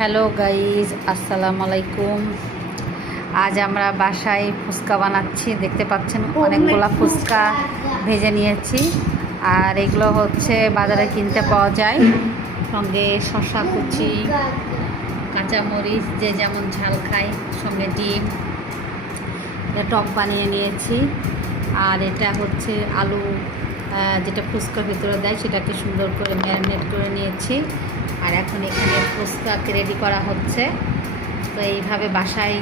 Hello guys, আসসালামু আলাইকুম। আজ আমরা বাসায় ফুচকা বানাচ্ছি। দেখতে পাচ্ছেন অনেকগুলা ফুচকা ভেজে নিয়েছি। আর এগুলো হচ্ছে বাজারে কিনতে পাওয়া যায়। সঙ্গে শসা কুচি, কাঁচামরিচ, যে যেমন ঝাল খায়, সঙ্গে ডিম, টক বানিয়ে নিয়েছি। আর এটা হচ্ছে আলু, যেটা ফুচকার ভিতরে দেয়, সেটাকে সুন্দর করে ম্যারিনেট করে নিয়েছি। আর এখন এখানে ফুচকাকে রেডি করা হচ্ছে। তো এইভাবে বাসায়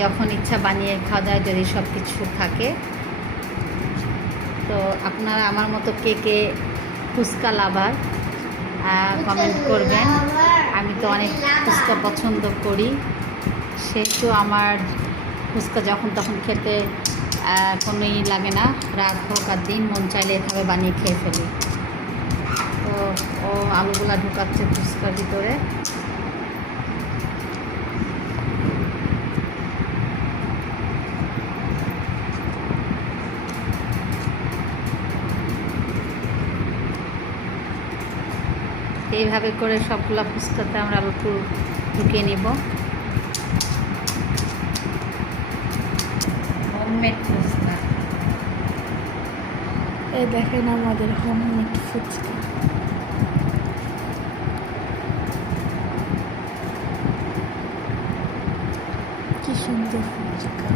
যখন ইচ্ছা বানিয়ে খাওয়া যায়, যদি সব কিছু থাকে। তো আপনারা আমার মতো কে কে ফুচকা লাভার কমেন্ট করবেন। আমি তো অনেক ফুচকা পছন্দ করি, সেহেতু আমার ফুচকা যখন তখন খেতে কোনোই লাগে না। রাত হোক আর দিন, মন চাইলে এভাবে বানিয়ে খেয়ে ফেলি। তো ও আলুগুলা ঢুকাচ্ছে ফুচকার ভিতরে। এইভাবে করে সবগুলা ফুচকাতে আমরা আলু ঢুকিয়ে নিব। হোমমেড ফুচকা। এই দেখেন আমাদের হোমমেড ফুচকা। কি সুন্দর ফুচকা।